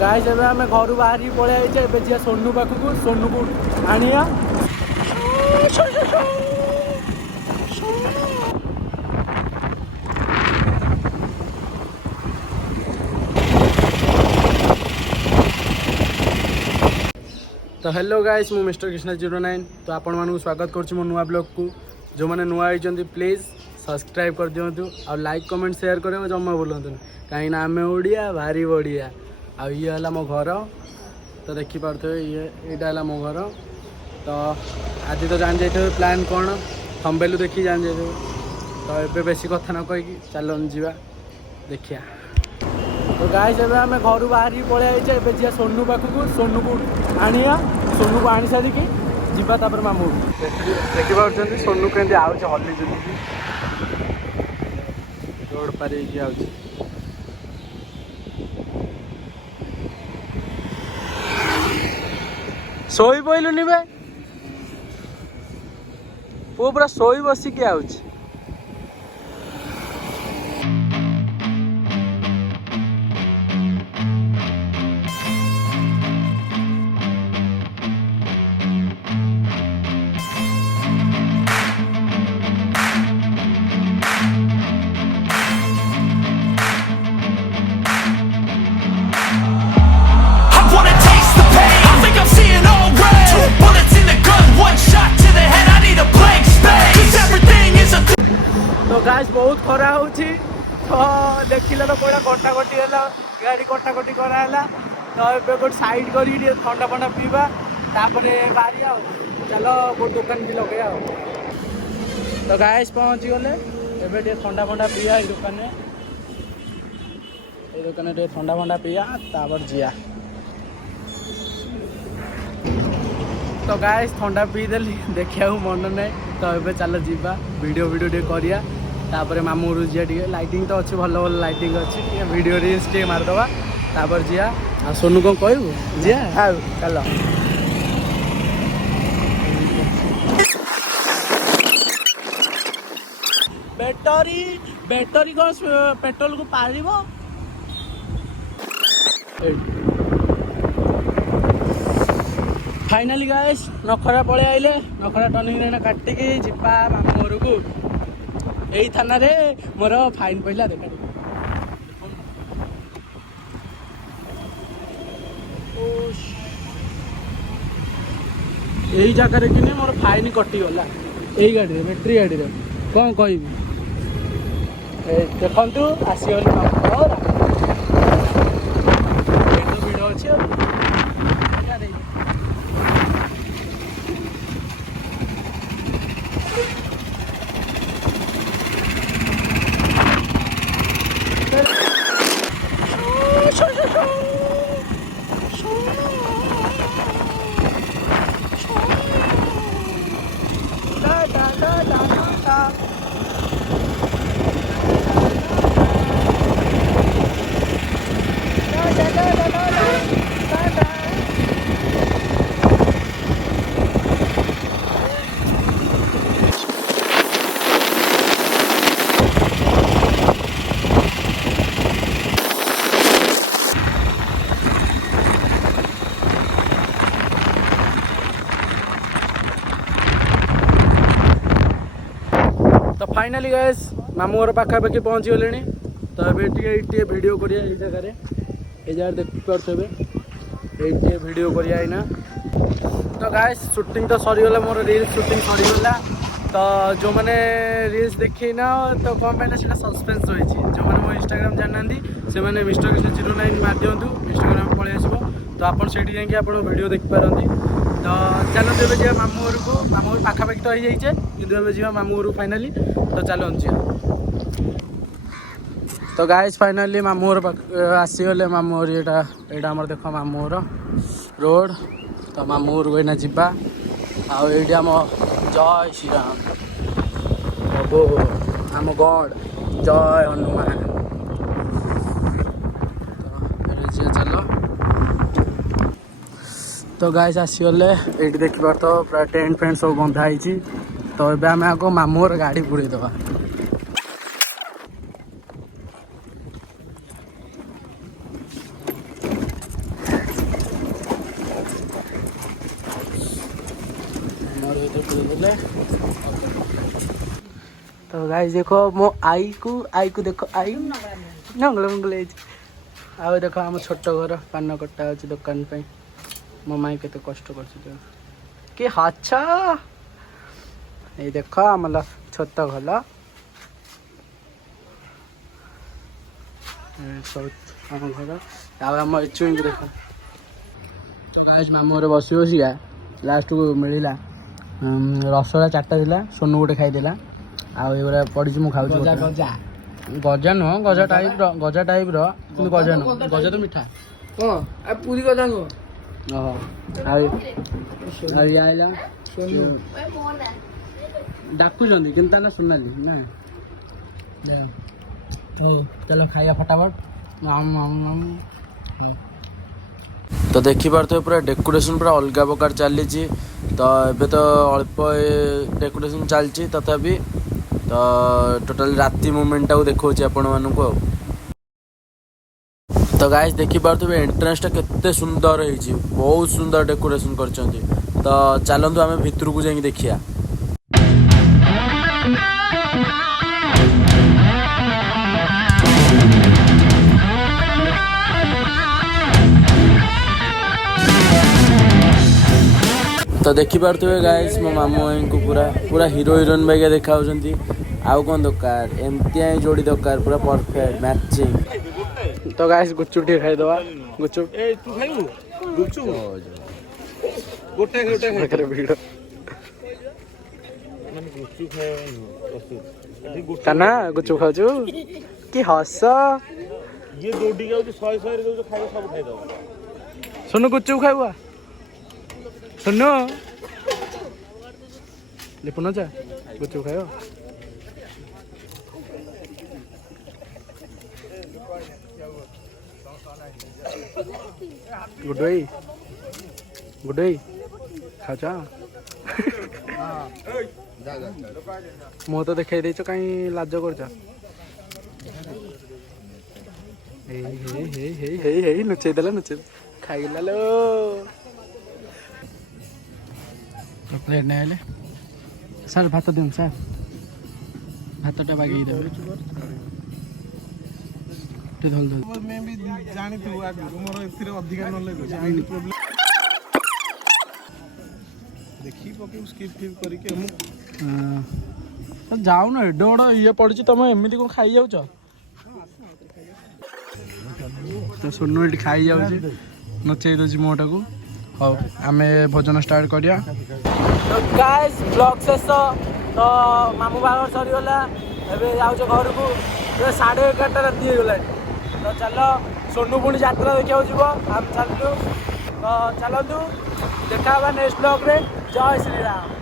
Guys एबे आमे घर बाहरी पळे आइचे एबे जिया सोनू पाखु सोनू को आनिया तो हेलो गाइस मु मिस्टर कृष्णा 09 तो आपण मानू स्वागत करछि मो नुआ ब्लॉग को जो माने नुआ आइचंती प्लीज सब्सक्राइब कर दियंतु और लाइक कमेंट शेयर करे जम्मा बोलंतु कहीं ना आमे ओडिया भारी बढ़िया आ ये हला मो घर तो देखि पारथो येटा हला मो घर तो आज तो जान जाइथे प्लान कोन थंबेलु देखि जान जाइथे तो एबे बेसी कथा न कहि चलन जीवा देखिया तो गाइस एबे आमे घर बाहरी पळे आइचे एबे जिया सोनू पाखु सोनू को आनिया सोनू को आनी सारी की जीवा तापर मामू देखि पारछंती सोनू केंदी आउछ हल्ली जुली रोड पारे की आउछ सोई पइलुनी बे पो पूरा सोई बसी के आउछ तो गाइस बहुत खरा होची तो देखिले तो कोड़ा कटा कटी होला गाड़ी कटा कटी करा होला तो एबे को साइड करी ठंडा ठंडा पीबा तापरे बारी आ चलो गो दुकान भी लगे आ तो गाइस पहुंच गले एबे ठंडा ठंडा पिया ई दुकान रे ठंडा ठंडा पिया तापर जिया तो गाइस ठंडा पी देली देखिया मन नहीं तो एबे चलो जीवा वीडियो टे करिया तापर मामू रू जिया टे लाइटिंग तो अच्छी भल भल लाइटिंग अच्छी वीडियो रील्स टे मारदवा तापर जिया आ सोनू को कहबू जिया हां चलो बैटरी को पेट्रोल को पारिबो फाइनाली गाइस नखरा पळे आइले नखरा टर्निंग रे काटिकी जिपा मामू घर को एई थाना रे मोर फाइन पइला देखा एई जगह रे किने मोर फाइन कटि गला एई गाड़ी रे बैटरी गाड़ी रे कोन कहबी ए देखंतु आसी गली मामू घर वीडियो अछि तो फाइनाली गाइस मामू घर पाखापाखि पहुँची गले तो ये वीडियो करिया ए जगह ये जगह देख पारे ये वीडियो करिया ना तो गाइस शूटिंग तो सरीगला मोर रील्स शूटिंग सरीगला तो जो मैंने रील्स देखी ना तो कौन पे ना सस्पेंस रही जो मैंने मो इंस्टाग्राम जानना से मैंने मिस्टर कृष्ण 09 मार दिंतु इंस्टाग्राम पलि आसो तो आपड़ से जाकि वीडियो देखिपारती तो चलते एवं जा मामू घर को मामू घर पाखापाखि तो हो जाइए कि जा मामू घर फाइनाली तो चलते तो गाइस फाइनाली मामू घर आसीगले मामू घर यहाँ आम देख मामू घर रोड तो मामू घर को यहाँ जावा आम जय श्री राम प्रभु आम गॉड जय हनुमान तो चलो तो गाइस आसीगले ये देखिए तो पूरा टेंट फेंट सब बंधाई तो ये आम आग मामू घर गाड़ी पुरे दबा तो गाइस देखो मो आई को देखो आई नंगल मंगल आउ देखो आम छोट घर पान कटा अच्छे दुकान पे मो माई केते कष्ट कर कि अच्छा ये देख आमला छोट घर सब आम घर आम चुई देख तो गाइस मामू रे बसी बसिका लास्ट को मिलला रसगोला 4टा थिला सोनू गोटे खाईदेला आउ एगुरा पड़ी मु खाऊ गजा गजा गजा नुह गजा टाइप रो किंतु गजा नुह गजा तो मिठा आ पूरी गजा नुह आइला डाकुचंदी किंतु ना सोनाली ना चलो खाइया फटाफट तो देखिपे पूरा डेकोरेशन पूरा अलग प्रकार चली तो एबे तो अल्प डेकोरेशन चलती तथापि तो टोटल राति मोमेंट टाक देखा आपण मानक तो गाइस देखिपे एंट्रेंस केते सुंदर है बहुत सुंदर डेकोरेशन कर तो चलतु आम भितर को जाइए देखिया तो देखिपे गाइस मो मामू भाई को पूरा पूरा हीरो हीरोइन भाई देखा आउ कौन दरकार एमती ही जोड़ी दरकार पूरा परफेक्ट मैचिंग तो गाइस गुपचुप टे खाइदवा गुपचुप ए तू खाइबू गुपचुप गोटे गोटे खाइ भिड़ माने गुपचुप खाए काना गुपचुप खाजु कि हस ये दोडी गाउ 100 रे जो खाइबो सब खाइ दो सुनो गुपचुप खाइबा सुनो लिपुन जा गुपचुप खाइबो गुड खाचा मो तो देखा देच कहीं लाज कर नुचे देला नुचे खाइला लो प्लेट नहीं आले सर भात दिम सर भातटा बागे धल धल मैं भी जानी थी आगु मोर एथिरे अधिका नॉलेज अछि प्रॉब्लम देखी पके स्किप फिप करी के हम जाऊ ना एडो बड़ ये पड़ी तुम एमती कौन खाई जाऊच तो सुनो ये खाई जाऊँ नचेई दूसरी मोटा को हाँ आम भोजन स्टार्ट करिया तो गाइस ब्लॉग शेष तो मामू बागर सरीगला एवं जाऊँ घर को 11:30 राति होगला तो चलो सोनू पुणी यात्रा देखा जीव आम चलू तो चलतु देखा नेक्स्ट ब्लॉग रे जय श्री राम।